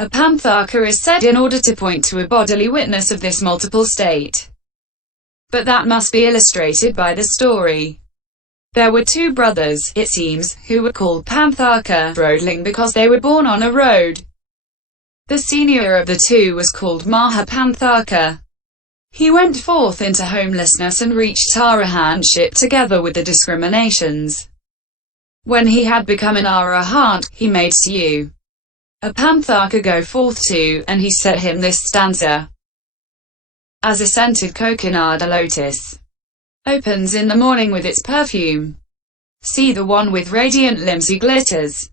a-Panthaka is said in order to point to a bodily witness of this multiple state. But that must be illustrated by the story. There were two brothers, it seems, who were called Panthaka, roadling because they were born on a road. The senior of the two was called Maha-Panthaka. He went forth into homelessness and reached arahantship together with the discriminations. When he had become an arahant, he made a-Panthaka go forth too, and he set him this stanza. As a scented coconut lotus opens in the morning with its perfume, see the one with radiant limbs he glitters,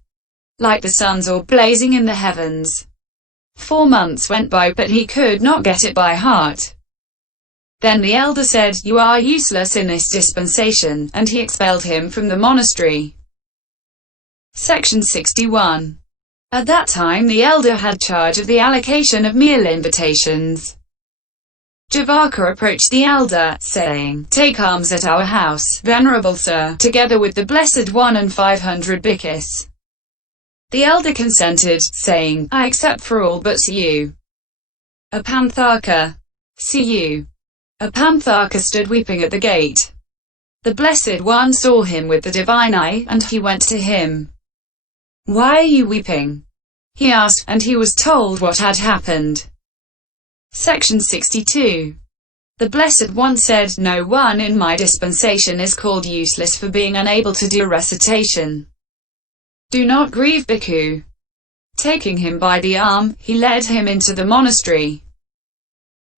like the sun's orb blazing in the heavens. 4 months went by, but he could not get it by heart. Then the elder said, "You are useless in this dispensation," and he expelled him from the monastery. Section 61. At that time the elder had charge of the allocation of meal invitations. Jìvaka approached the elder, saying, "Take alms at our house, venerable sir, together with the Blessed One and 500 bhikkhus." The elder consented, saying, "I accept for all but you." a-Panthaka. See you. a-Panthaka stood weeping at the gate. The Blessed One saw him with the divine eye, and he went to him. "Why are you weeping?" he asked, and he was told what had happened. Section 62. The Blessed One said, "No one in my dispensation is called useless for being unable to do recitation. Do not grieve, Bhikkhu." Taking him by the arm, he led him into the monastery.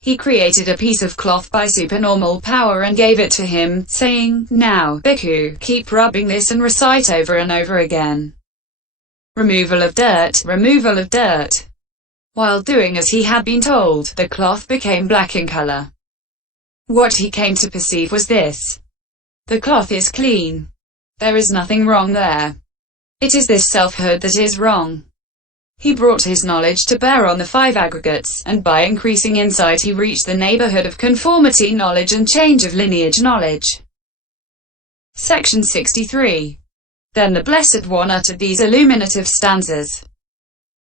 He created a piece of cloth by supernormal power and gave it to him, saying, "Now, Bhikkhu, keep rubbing this and recite over and over again. Removal of dirt, removal of dirt." While doing as he had been told, the cloth became black in color. What he came to perceive was this: the cloth is clean. There is nothing wrong there. It is this selfhood that is wrong. He brought his knowledge to bear on the 5 aggregates, and by increasing insight he reached the neighbourhood of conformity knowledge and change-of-lineage knowledge. Section 63. Then the Blessed One uttered these illuminative stanzas.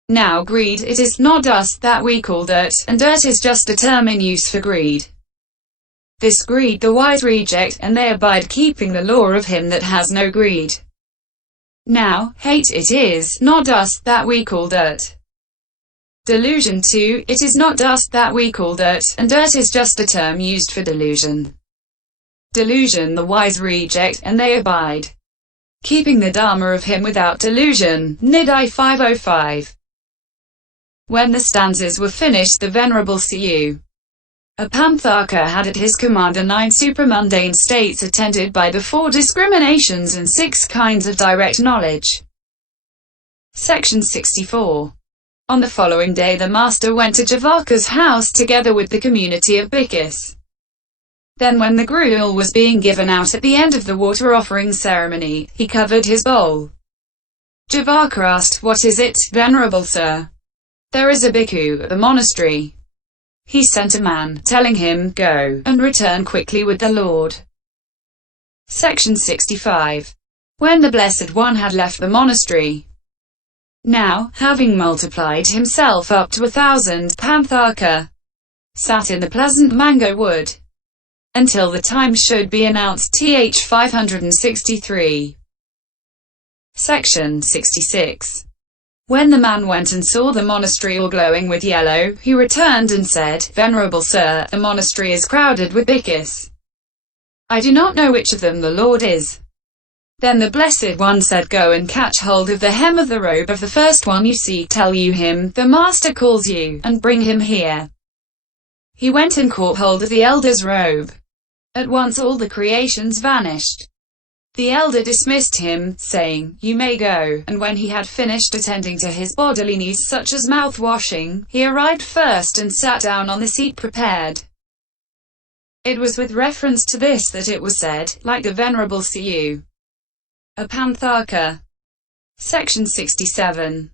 Now greed, it is not dust that we call dirt, and dirt is just a term in use for greed. This greed the wise reject, and they abide keeping the law of him that has no greed. Now, hate, it is not dust that we call dirt. Delusion too, it is not dust that we call dirt, and dirt is just a term used for delusion. Delusion the wise reject, and they abide keeping the Dharma of him without delusion. Nidai 505. When the stanzas were finished, the venerable a-Panthaka had at his command the 9 supramundane states attended by the 4 discriminations and 6 kinds of direct knowledge. Section 64. On the following day the master went to Jìvaka's house together with the community of bhikkhus. Then when the gruel was being given out at the end of the water offering ceremony, he covered his bowl. Jìvaka asked, "What is it, venerable sir?" "There is a bhikkhu at the monastery." He sent a man, telling him, "Go, and return quickly with the Lord." Section 65. When the Blessed One had left the monastery, now, having multiplied himself up to 1,000, Panthaka sat in the pleasant mango wood, until the time should be announced. Th 563. Section 66. When the man went and saw the monastery all glowing with yellow, he returned and said, "Venerable sir, the monastery is crowded with bhikkhus. I do not know which of them the Lord is." Then the Blessed One said, "Go and catch hold of the hem of the robe of the first one you see, tell you him, the master calls you, and bring him here." He went and caught hold of the elder's robe. At once all the creations vanished. The elder dismissed him, saying, "You may go," and when he had finished attending to his bodily needs such as mouth-washing, he arrived first and sat down on the seat prepared. It was with reference to this that it was said, like the venerable a-Panthaka. Section 67.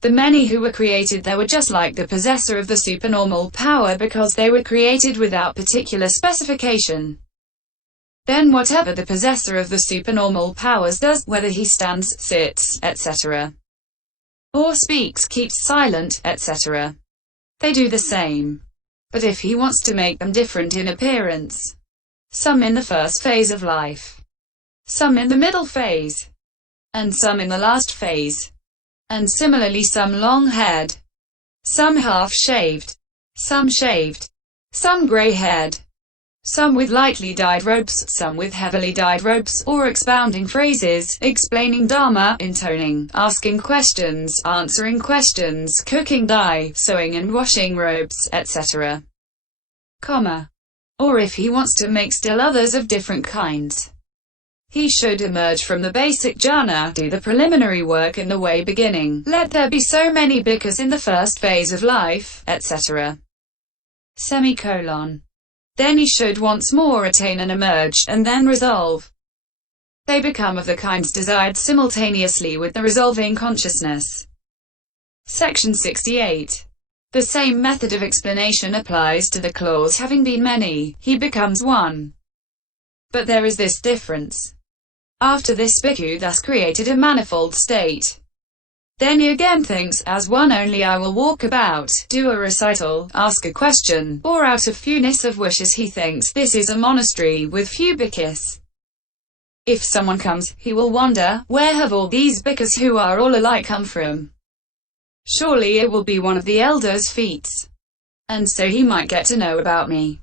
The many who were created there were just like the possessor of the supernormal power because they were created without particular specification. Then whatever the possessor of the supernormal powers does, whether he stands, sits, etc., or speaks, keeps silent, etc. They do the same. But if he wants to make them different in appearance, some in the first phase of life, some in the middle phase, and some in the last phase, and similarly some long-haired, some half-shaved, some shaved, some grey-haired, some with lightly dyed robes, some with heavily dyed robes, or expounding phrases, explaining Dharma, intoning, asking questions, answering questions, cooking, dye, sewing and washing robes, etc. Or if he wants to make still others of different kinds, he should emerge from the basic jhana, do the preliminary work in the way beginning, let there be so many bhikkhus in the first phase of life, etc. Then he should once more attain and emerge, and then resolve. They become of the kinds desired simultaneously with the resolving consciousness. Section 68. The same method of explanation applies to the clause having been many, he becomes one. But there is this difference. After this bhikkhu thus created a manifold state, then he again thinks, as one only I will walk about, do a recital, ask a question, or out of fewness of wishes he thinks, this is a monastery with few bhikkhus. If someone comes, he will wonder, where have all these bhikkhus who are all alike come from? Surely it will be one of the elders' feats, and so he might get to know about me.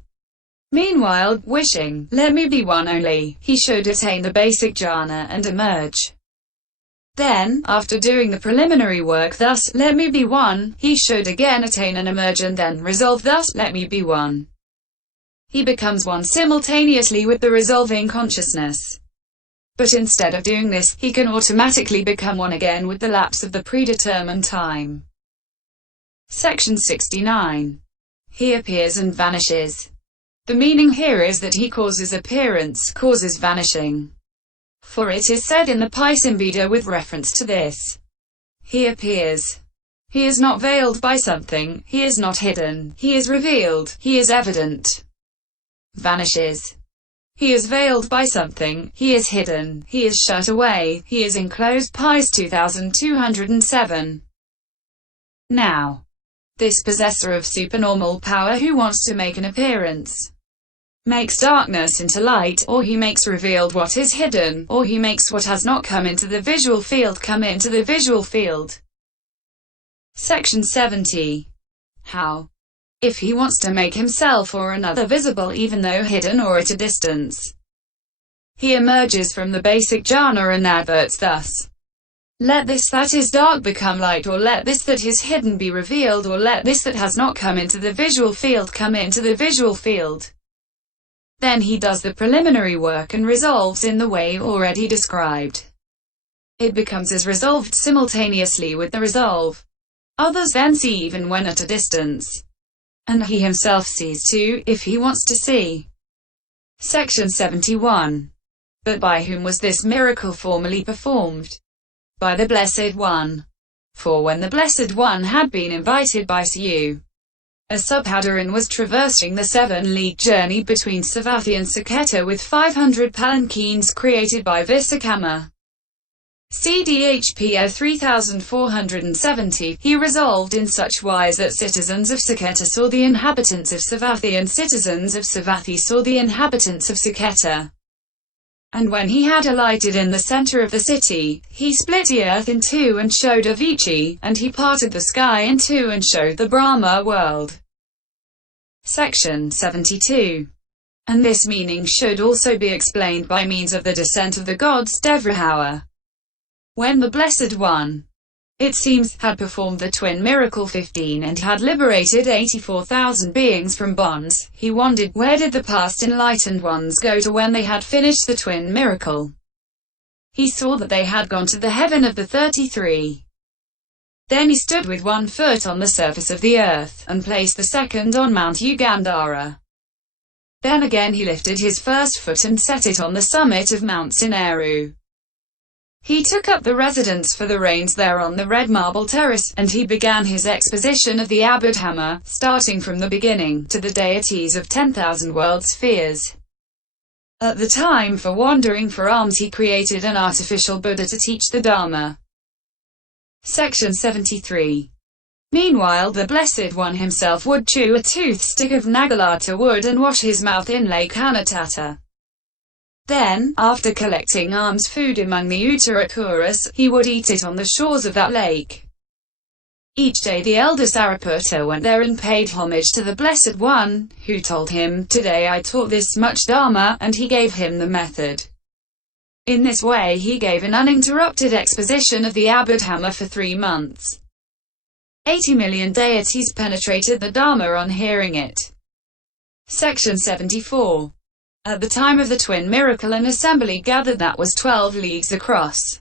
Meanwhile, wishing, let me be one only, he should attain the basic jhana and emerge. Then, after doing the preliminary work thus, let me be one, he should again attain and emerge and then resolve thus, let me be one. He becomes one simultaneously with the resolving consciousness. But instead of doing this, he can automatically become one again with the lapse of the predetermined time. Section 69. He appears and vanishes. The meaning here is that he causes appearance, causes vanishing. For it is said in the Paisambhida with reference to this, he appears. He is not veiled by something, he is not hidden, he is revealed, he is evident. Vanishes. He is veiled by something, he is hidden, he is shut away, he is enclosed. Pais 2207. Now, this possessor of supernormal power who wants to make an appearance, makes darkness into light, or he makes revealed what is hidden, or he makes what has not come into the visual field come into the visual field. Section 70. How? If he wants to make himself or another visible even though hidden or at a distance, he emerges from the basic jhana and adverts thus. Let this that is dark become light, or let this that is hidden be revealed, or let this that has not come into the visual field come into the visual field. Then he does the preliminary work and resolves in the way already described. It becomes as resolved simultaneously with the resolve. Others then see even when at a distance. And he himself sees too, if he wants to see. Section 71. But by whom was this miracle formerly performed? By the Blessed One. For when the Blessed One had been invited by Su, a Subhadaran was traversing the 7-league journey between Savatthi and Saketa with 500 palanquins created by Vissakama. CDHPO 3470, he resolved in such wise that citizens of Saketa saw the inhabitants of Savatthi and citizens of Savatthi saw the inhabitants of Saketa. And when he had alighted in the center of the city, he split the earth in two and showed Avicii, and he parted the sky in two and showed the Brahma world. Section 72. And this meaning should also be explained by means of the descent of the gods Devrahour. When the Blessed One, it seems, had performed the twin miracle 15 and had liberated 84,000 beings from bonds, he wondered, where did the past enlightened ones go to when they had finished the twin miracle? He saw that they had gone to the heaven of the 33. Then he stood with one foot on the surface of the earth, and placed the second on Mount Ugandhara. Then again he lifted his first foot and set it on the summit of Mount Sineru. He took up the residence for the reigns there on the red marble terrace, and he began his exposition of the Abhidhamma, starting from the beginning, to the deities of 10,000 world spheres. At the time for wandering for alms he created an artificial Buddha to teach the Dharma. Section 73. Meanwhile the Blessed One himself would chew a toothstick of Nagalata wood and wash his mouth in Lake Anatata. Then, after collecting alms food among the Uttarakuras, he would eat it on the shores of that lake. Each day the elder Sariputta went there and paid homage to the Blessed One, who told him, "Today I taught this much Dharma," and he gave him the method. In this way he gave an uninterrupted exposition of the Abhidhamma for 3 months. 80 million deities penetrated the Dharma on hearing it. Section 74. At the time of the twin miracle an assembly gathered that was 12 leagues across.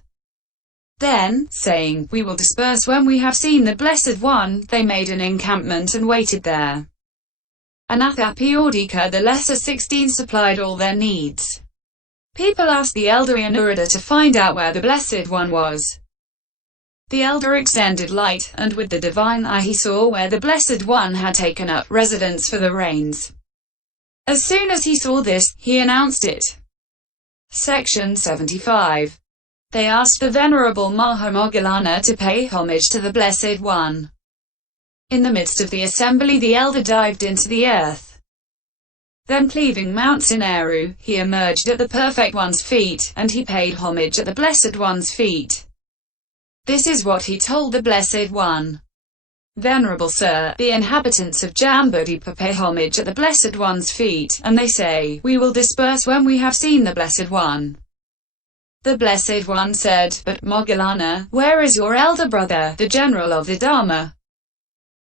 Then, saying, "We will disperse when we have seen the Blessed One," they made an encampment and waited there. Anathapiordika the lesser 16 supplied all their needs. People asked the elder Anuruddha to find out where the Blessed One was. The elder extended light, and with the divine eye he saw where the Blessed One had taken up residence for the rains. As soon as he saw this, he announced it. Section 75. They asked the venerable Mahamoggallana to pay homage to the Blessed One. In the midst of the assembly the elder dived into the earth. Then cleaving Mount Sineru, he emerged at the Perfect One's feet, and he paid homage at the Blessed One's feet. This is what he told the Blessed One. "Venerable Sir, the inhabitants of Jambudvipa pay homage at the Blessed One's feet, and they say, 'We will disperse when we have seen the Blessed One.'" The Blessed One said, "But Moggallana, where is your elder brother, the general of the Dharma?"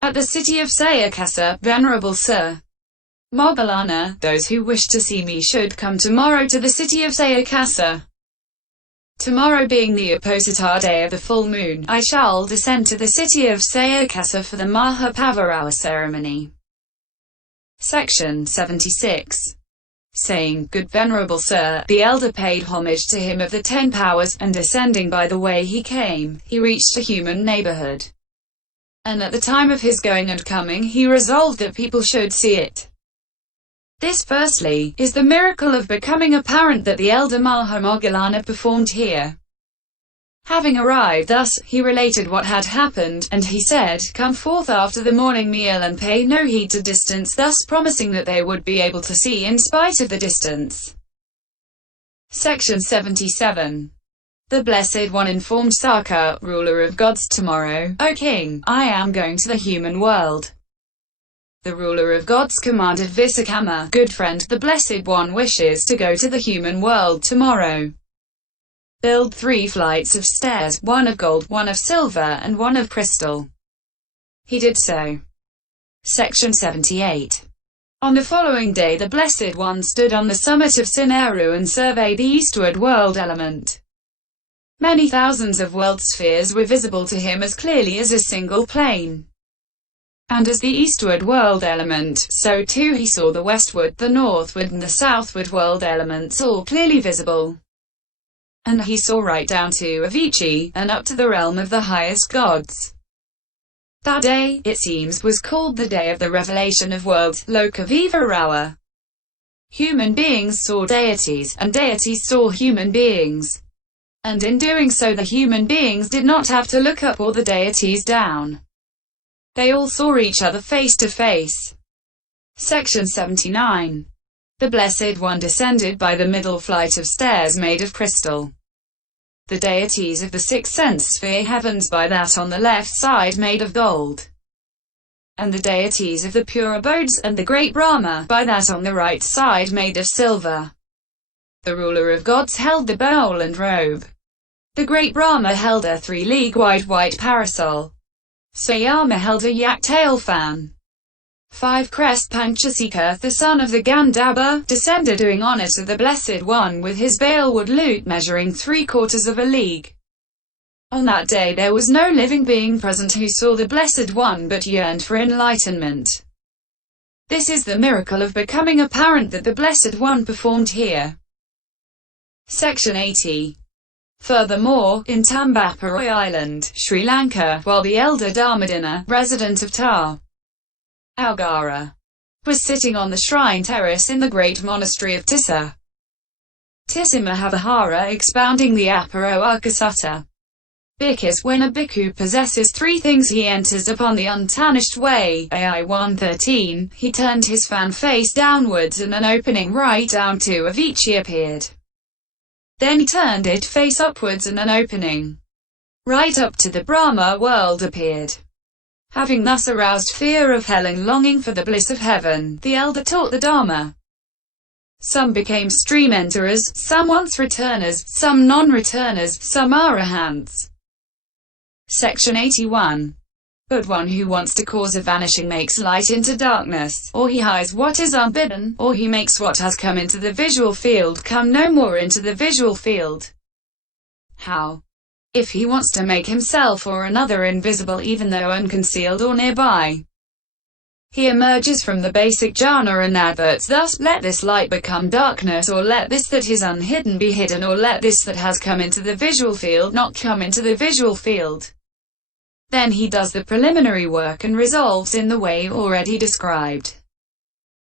"At the city of Sayakasa, Venerable Sir." Moggallana, "Those who wish to see me should come tomorrow to the city of Sayakasa. Tomorrow being the Apposita day of the full moon, I shall descend to the city of Sayakasa for the Mahapavarawa ceremony." Section 76. Saying, "Good Venerable Sir," the elder paid homage to him of the 10 powers, and descending by the way he came, he reached a human neighbourhood. And at the time of his going and coming he resolved that people should see it. This, firstly, is the miracle of becoming apparent that the elder Mahamoggallana performed here. Having arrived thus, he related what had happened, and he said, "Come forth after the morning meal and pay no heed to distance," thus promising that they would be able to see in spite of the distance. Section 77. The Blessed One informed Saka, ruler of gods, "Tomorrow, O king, I am going to the human world." The ruler of gods commanded Visakama, "Good friend, the Blessed One wishes to go to the human world tomorrow. Build 3 flights of stairs, 1 of gold, 1 of silver, and 1 of crystal." He did so. Section 78. On the following day the Blessed One stood on the summit of Sineru and surveyed the eastward world element. Many thousands of world spheres were visible to him as clearly as a single plane. And as the eastward world element, so too he saw the westward, the northward and the southward world elements all clearly visible. And he saw right down to Avicii, and up to the realm of the highest gods. That day, it seems, was called the day of the revelation of worlds, Lokavivarawa. Human beings saw deities, and deities saw human beings. And in doing so the human beings did not have to look up or the deities down. They all saw each other face to face. Section 79. The Blessed One descended by the middle flight of stairs made of crystal. The deities of the 6th sense sphere heavens by that on the left side made of gold. And the deities of the pure abodes, and the great Brahma, by that on the right side made of silver. The ruler of gods held the bowl and robe. The great Brahma held a 3-league-wide white parasol. Sayama held a yak-tail fan. 5-crest Panchasika, the son of the Gandhabba, descended doing honor to the Blessed One with his balewood lute measuring 3/4 of a league. On that day there was no living being present who saw the Blessed One but yearned for enlightenment. This is the miracle of becoming apparent that the Blessed One performed here. Section 80. Furthermore, in Tambapuri Island, Sri Lanka, while the elder Dharmadina, resident of Algara, was sitting on the shrine terrace in the great monastery of Tissa Mahavihara expounding the Aparoaka Sutta. Bhikkhus. When a bhikkhu possesses three things, he enters upon the untarnished way. AI 113. He turned his fan face downwards, and an opening right down to of each appeared. Then he turned it face upwards, and an opening right up to the Brahma world appeared. Having thus aroused fear of hell and longing for the bliss of heaven, the elder taught the Dharma. Some became stream enterers, some once returners, some non-returners, some arahants. Section 81. But one who wants to cause a vanishing makes light into darkness, or he hides what is unbidden, or he makes what has come into the visual field come no more into the visual field. How? If he wants to make himself or another invisible even though unconcealed or nearby, he emerges from the basic jhana and adverts thus, let this light become darkness, or let this that is unhidden be hidden, or let this that has come into the visual field not come into the visual field. Then he does the preliminary work and resolves in the way already described.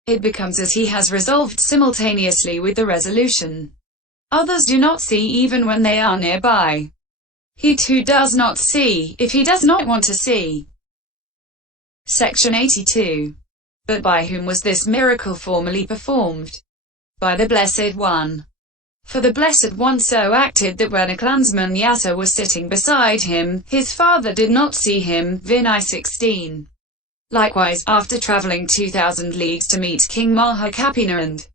It becomes as he has resolved simultaneously with the resolution. Others do not see even when they are nearby. He too does not see, if he does not want to see. Section 82. But by whom was this miracle formerly performed? By the Blessed One. For the Blessed One so acted that when a clansman Yasa was sitting beside him, his father did not see him. Vinay 16. Likewise, after travelling 2,000 leagues to meet King Mahakapina and